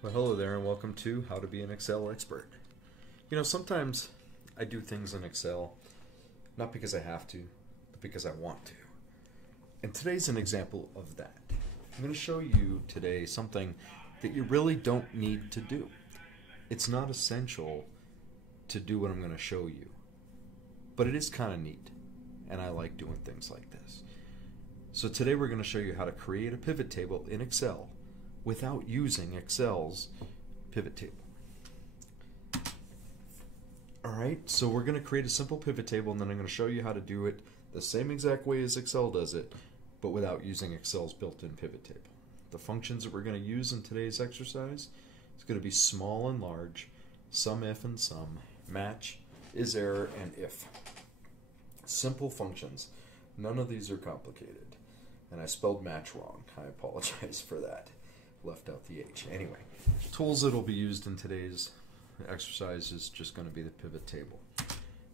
Well, hello there, and welcome to How to Be an Excel Expert. Sometimes I do things in Excel not because I have to, but because I want to. And today's an example of that. I'm going to show you today something that you really don't need to do. It's not essential to do what I'm going to show you, but it is kind of neat, and I like doing things like this. So today we're going to show you how to create a pivot table in Excel without using Excel's pivot table. Alright, so we're going to create a simple pivot table, and then I'm going to show you how to do it the same exact way as Excel does it, but without using Excel's built-in pivot table. The functions that we're going to use in today's exercise is going to be small and large, sum if and sum, match, is error, and if. Simple functions. None of these are complicated. And I spelled match wrong. I apologize for that. Left out the H. Anyway, tools that will be used in today's exercise is just going to be the pivot table.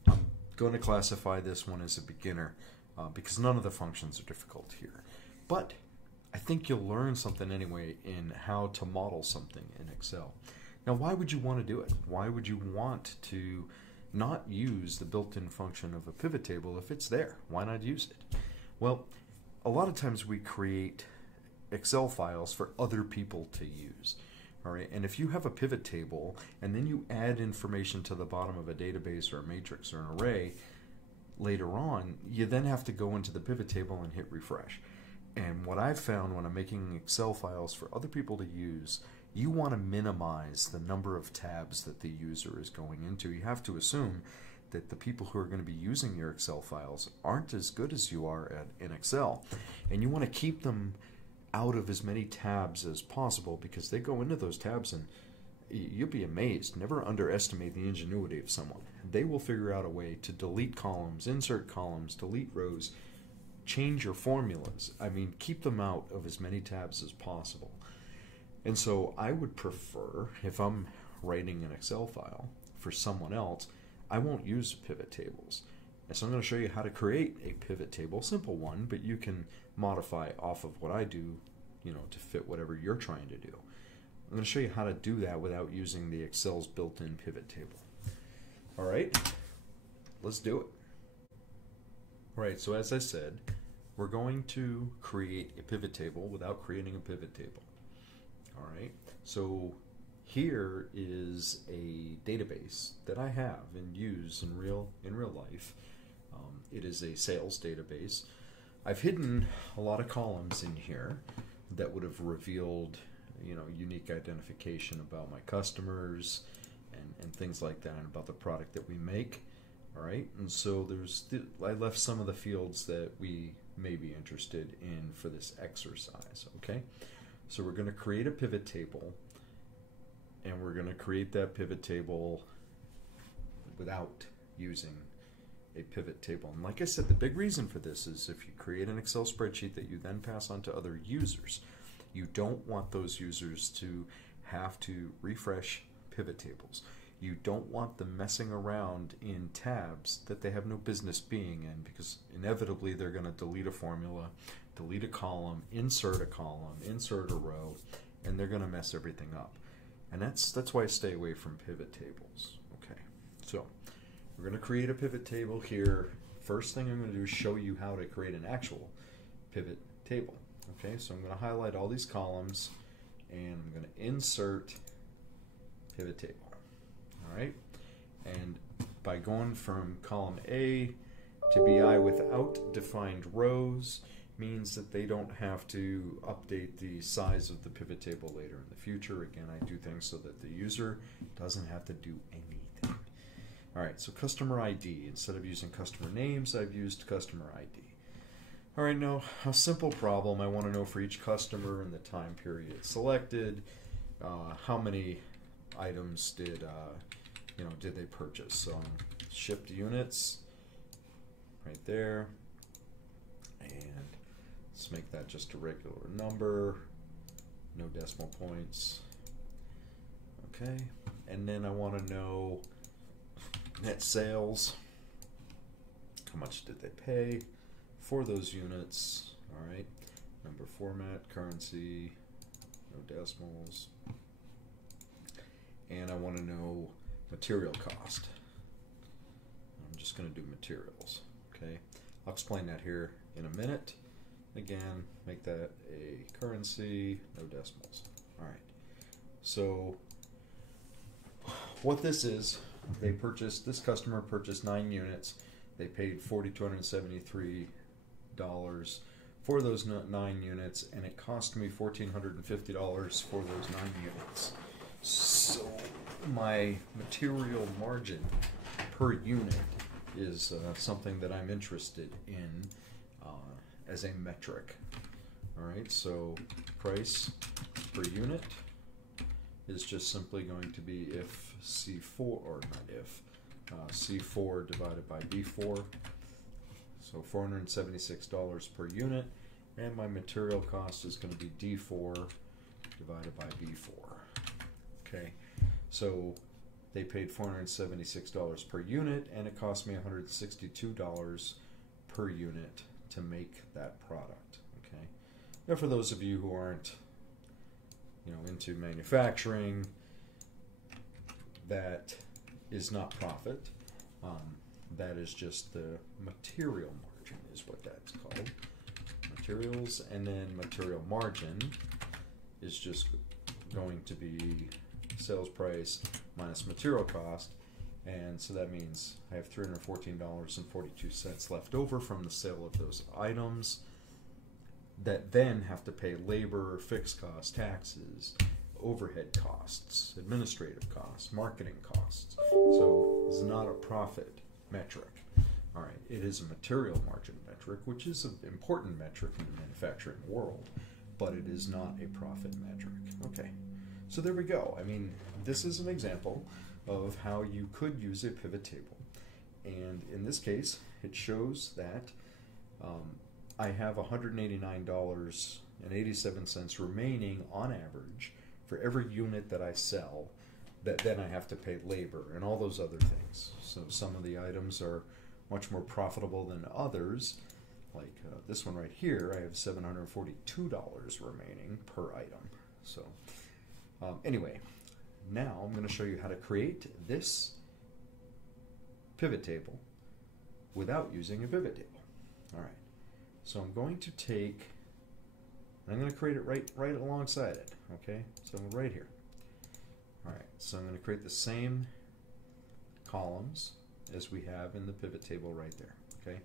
I'm going to classify this one as a beginner because none of the functions are difficult here. But I think you'll learn something anyway in how to model something in Excel. Now, why would you want to do it? Why would you want to not use the built-in function of a pivot table if it's there? Why not use it? Well, a lot of times we create Excel files for other people to use. All right, and if you have a pivot table and then you add information to the bottom of a database or a matrix or an array later on, you then have to go into the pivot table and hit refresh. And what I've found when I'm making Excel files for other people to use, you want to minimize the number of tabs that the user is going into. You have to assume that the people who are going to be using your Excel files aren't as good as you are in Excel, and you want to keep them out of as many tabs as possible because they go into those tabs and you'll be amazed. Never underestimate the ingenuity of someone. They will figure out a way to delete columns, insert columns, delete rows, change your formulas. I mean, keep them out of as many tabs as possible. And so I would prefer, if I'm writing an Excel file for someone else, I won't use pivot tables. And so I'm going to show you how to create a pivot table, simple one, but you can modify off of what I do, to fit whatever you're trying to do. I'm going to show you how to do that without using the Excel's built-in pivot table. All right, let's do it. All right, so as I said, we're going to create a pivot table without creating a pivot table. All right, so here is a database that I have and use in real life. It is a sales database. I've hidden a lot of columns in here that would have revealed, unique identification about my customers and things like that, and about the product that we make. All right, and so I left some of the fields that we may be interested in for this exercise. Okay, so we're going to create a pivot table, and we're going to create that pivot table without using a pivot table. And like I said, the big reason for this is if you create an Excel spreadsheet that you then pass on to other users, you don't want those users to have to refresh pivot tables. You don't want them messing around in tabs that they have no business being in, because inevitably they're going to delete a formula, delete a column, insert a row, and they're going to mess everything up. And that's why I stay away from pivot tables. Okay, so we're going to create a pivot table here. First thing I'm going to do is show you how to create an actual pivot table. Okay, so I'm going to highlight all these columns, and I'm going to insert pivot table. All right, and by going from column A to BI without defined rows means that they don't have to update the size of the pivot table later in the future. Again, I do things so that the user doesn't have to do anything. All right, so customer ID. Instead of using customer names, I've used customer ID. All right, now a simple problem. I want to know for each customer in the time period selected, how many items did they purchase? So shipped units right there, and let's make that just a regular number, no decimal points. Okay, and then I want to know net sales. How much did they pay for those units? All right, number, format, currency, no decimals. and I want to know material cost. I'm just going to do materials. Okay, I'll explain that here in a minute. Again, make that a currency, no decimals. All right. So what this is, this customer purchased 9 units. They paid $4,273 for those 9 units, and it cost me $1,450 for those 9 units. So my material margin per unit is something that I'm interested in as a metric. All right, so price per unit is just simply going to be if C4, or not if, C4 divided by B4, so $476 per unit, and my material cost is going to be D4 divided by B4. Okay, so they paid $476 per unit, and it cost me $162 per unit to make that product. Okay, now for those of you who aren't, into manufacturing, that is not profit. That is just the material margin is what that's called. Materials, and then material margin is just going to be sales price minus material cost, and so that means I have $314.42 left over from the sale of those items that then have to pay labor, fixed costs, taxes, overhead costs, administrative costs, marketing costs. So it's not a profit metric. All right, it is a material margin metric, which is an important metric in the manufacturing world, but it is not a profit metric. Okay, so there we go. I mean, this is an example of how you could use a pivot table. And in this case, it shows that I have $189.87 remaining on average for every unit that I sell, that then I have to pay labor and all those other things. So some of the items are much more profitable than others. Like this one right here, I have $742 remaining per item. So anyway, now I'm going to show you how to create this pivot table without using a pivot table. All right. So I'm going to take, I'm going to create it right alongside it. Okay, so right here. All right, so I'm going to create the same columns as we have in the pivot table right there. Okay,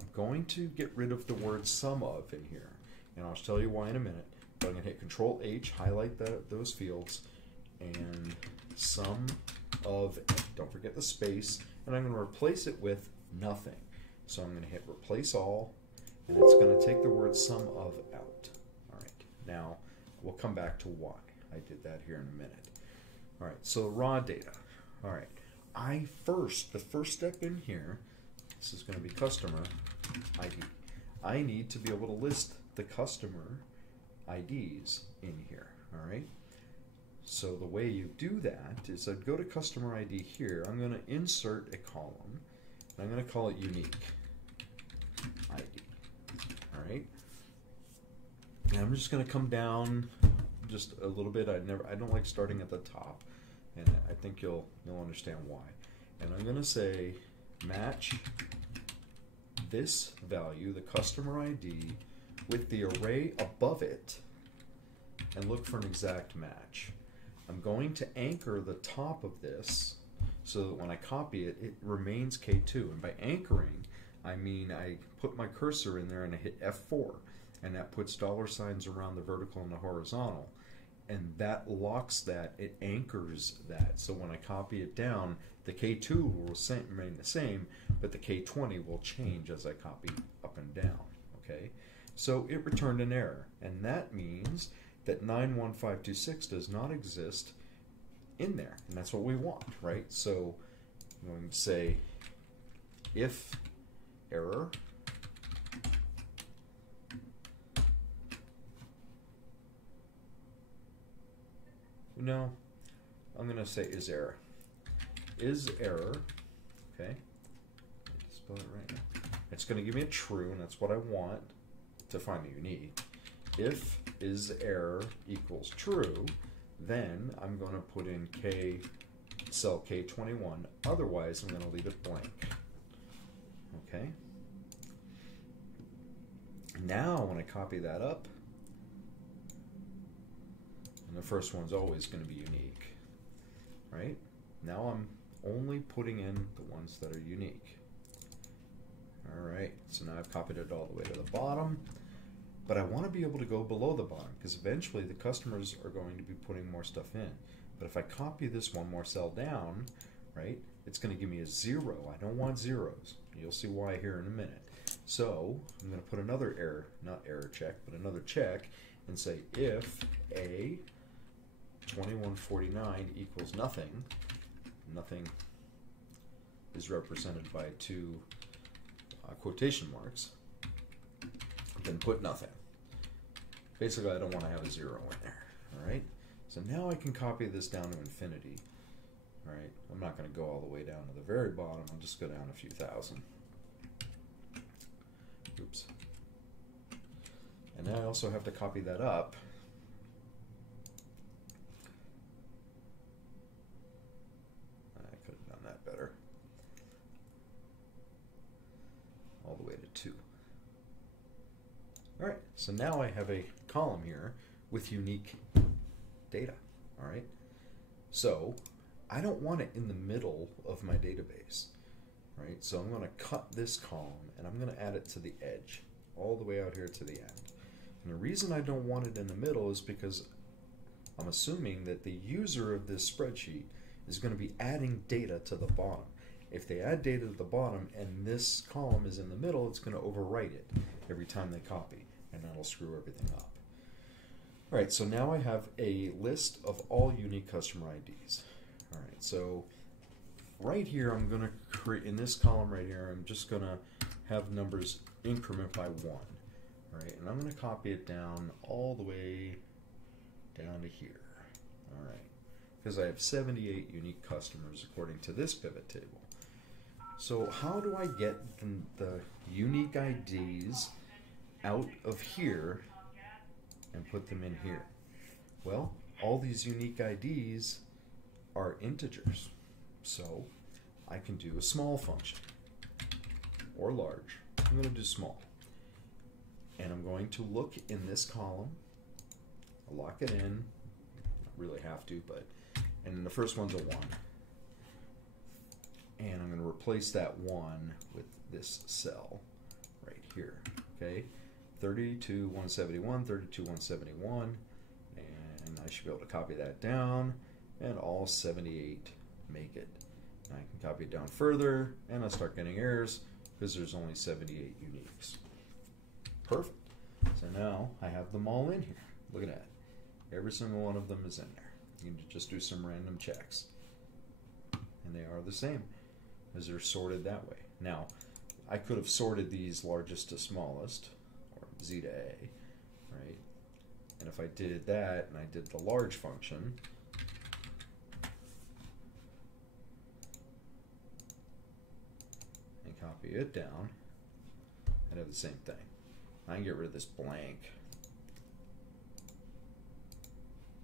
I'm going to get rid of the word sum of in here, and I'll tell you why in a minute. But I'm going to hit Control H, highlight those fields, and sum of, don't forget the space, and I'm going to replace it with nothing. So I'm going to hit Replace All, and it's going to take the word sum of out. All right, now we'll come back to why I did that here in a minute. All right, so raw data. All right, the first step in here, this is going to be customer ID. I need to be able to list the customer IDs in here. All right, so the way you do that is I'd go to customer ID here. I'm going to insert a column, and I'm going to call it unique ID. All right, and I'm just going to come down just a little bit. I don't like starting at the top, and I think you'll understand why. And I'm going to say match this value, the customer ID, with the array above it, and look for an exact match. I'm going to anchor the top of this so that when I copy it, it remains K2. And by anchoring, I mean I put my cursor in there and I hit F4, and that puts dollar signs around the vertical and the horizontal, and that locks that, it anchors that. So when I copy it down, the K2 will remain the same, but the K20 will change as I copy up and down. Okay, so it returned an error, and that means that 91526 does not exist in there, and that's what we want, right? So I'm going to say if error I'm going to say is error. Is error, okay, spell it right now. It's going to give me a true, and that's what I want to find the unique. If is error equals true, Then I'm going to put in cell K21, otherwise I'm going to leave it blank. Okay. Now when I copy that up, and the first one's always going to be unique, right? Now I'm only putting in the ones that are unique. Alright, so now I've copied it all the way to the bottom, but I want to be able to go below the bottom because eventually the customers are going to be putting more stuff in. But if I copy this one more cell down, right, it's going to give me a 0. I don't want zeros. You'll see why here in a minute. So I'm going to put another error, not error check, but another check, and say if A 2149 equals nothing, nothing is represented by two quotation marks, then put nothing. Basically, I don't want to have a 0 in there. All right. So now I can copy this down to infinity. All right. I'm not going to go all the way down to the very bottom. I'll just go down a few thousand. Oops. And now I also have to copy that up. I could have done that better. All the way to 2. All right, so now I have a column here with unique data. All right, so I don't want it in the middle of my database. Right, so I'm going to cut this column and I'm going to add it to the edge, all the way out here to the end. And the reason I don't want it in the middle is because I'm assuming that the user of this spreadsheet is going to be adding data to the bottom. If they add data to the bottom and this column is in the middle, it's going to overwrite it every time they copy, and that'll screw everything up. All right, so now I have a list of all unique customer IDs. All right, so right here I'm going to create, in this column right here, I'm just going to have numbers increment by 1. All right, and I'm going to copy it down all the way down to here. All right, because I have 78 unique customers according to this pivot table. So how do I get the unique IDs out of here and put them in here? Well, all these unique IDs are integers. So I can do a small function or large. I'm going to do small. And I'm going to look in this column. I'll lock it in. Not really have to, but, and the first one's a 1. And I'm going to replace that 1 with this cell right here. Okay, 32,171, 32,171, and I should be able to copy that down, and all 78 make it. And I can copy it down further, and I'll start getting errors because there's only 78 uniques. Perfect. So now I have them all in here. Look at that. Every single one of them is in there. You can just do some random checks. And they are the same, as they're sorted that way. Now, I could have sorted these largest to smallest, or Z to A, right? And if I did that, and I did the large function, and copy it down, I'd have the same thing. I can get rid of this blank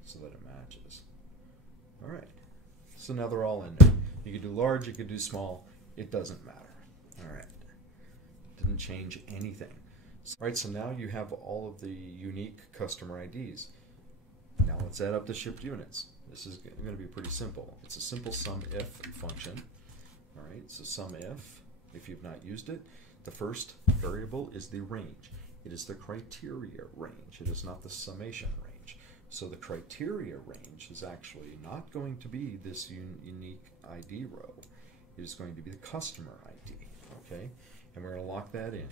so that it matches. All right, so now they're all in there. You could do large, you could do small, it doesn't matter. All right, didn't change anything. All right, so now you have all of the unique customer IDs. Now let's add up the shipped units. This is going to be pretty simple. It's a simple SUMIF function. All right, so SUMIF, you've not used it, the first variable is the range. It is the criteria range. It is not the summation range. So the criteria range is actually not going to be this unique ID row. It is going to be the customer ID, okay? And we're going to lock that in.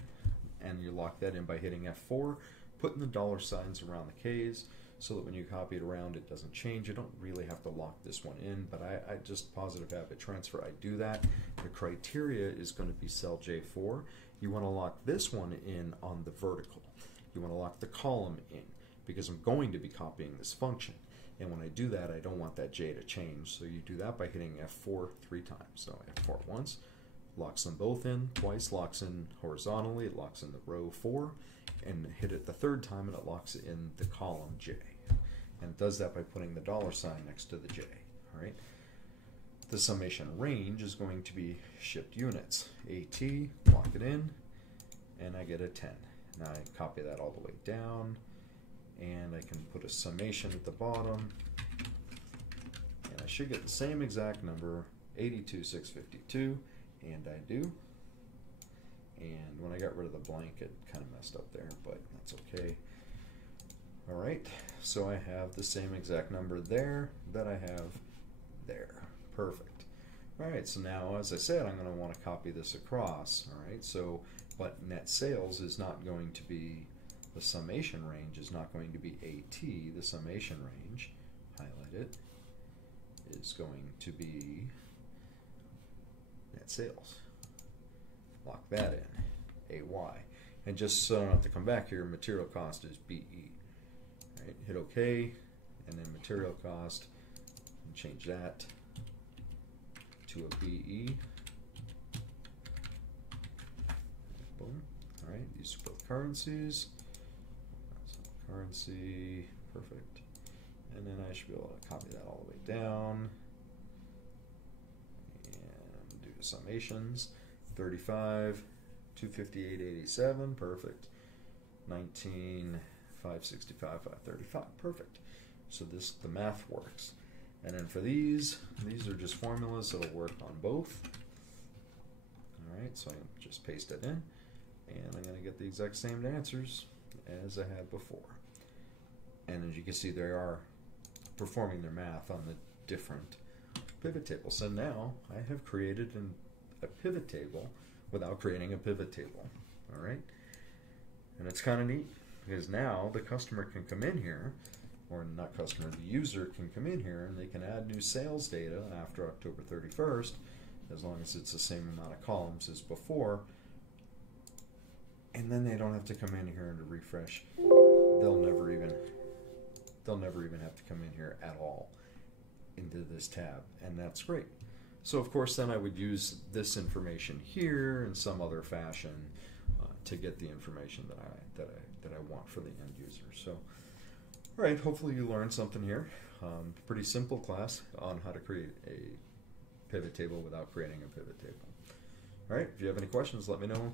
And you lock that in by hitting F4, putting the dollar signs around the Ks so that when you copy it around, it doesn't change. You don't really have to lock this one in, but I just positive habit transfer, I do that. The criteria is going to be cell J4. You want to lock this one in on the vertical. You want to lock the column in because I'm going to be copying this function. And when I do that, I don't want that J to change. So you do that by hitting F4 3 times. So F4 once, locks them both in, twice locks in horizontally, it locks in the row 4, and hit it the 3rd time and it locks in the column J. And it does that by putting the $ next to the J. All right. The summation range is going to be shipped units. AT, lock it in, and I get a 10. Now I copy that all the way down, and I can put a summation at the bottom, and I should get the same exact number, 82,652, and I do. And when I got rid of the blank, it kind of messed up there, but that's okay. All right, so I have the same exact number there that I have there. Perfect. All right, so now, as I said, I'm going to want to copy this across. All right, so, but net sales is not going to be, the summation range is not going to be AT. The summation range, highlight it, is going to be net sales. Lock that in, AY. And just so I don't have to come back here, material cost is BE. All right, hit OK, and then material cost, and change that to a BE. Boom. All right, these are both currencies. So currency, perfect. And then I should be able to copy that all the way down and do the summations. 35, 258.87, perfect. 19, 565, 535, perfect. So the math works. And then for these are just formulas that'll work on both. All right, so I can just paste it in, and I'm going to get the exact same answers as I had before. And as you can see, they are performing their math on the different pivot tables. So now I have created a pivot table without creating a pivot table. All right, and it's kind of neat because now the customer can come in here, or not customer, the user can come in here and they can add new sales data after October 31st, as long as it's the same amount of columns as before, and then they don't have to come in here and to refresh. They'll never even have to come in here at all into this tab, and that's great. So of course then I would use this information here in some other fashion to get the information that I want for the end user. So. All right, hopefully you learned something here. Pretty simple class on how to create a pivot table without creating a pivot table. All right, if you have any questions, let me know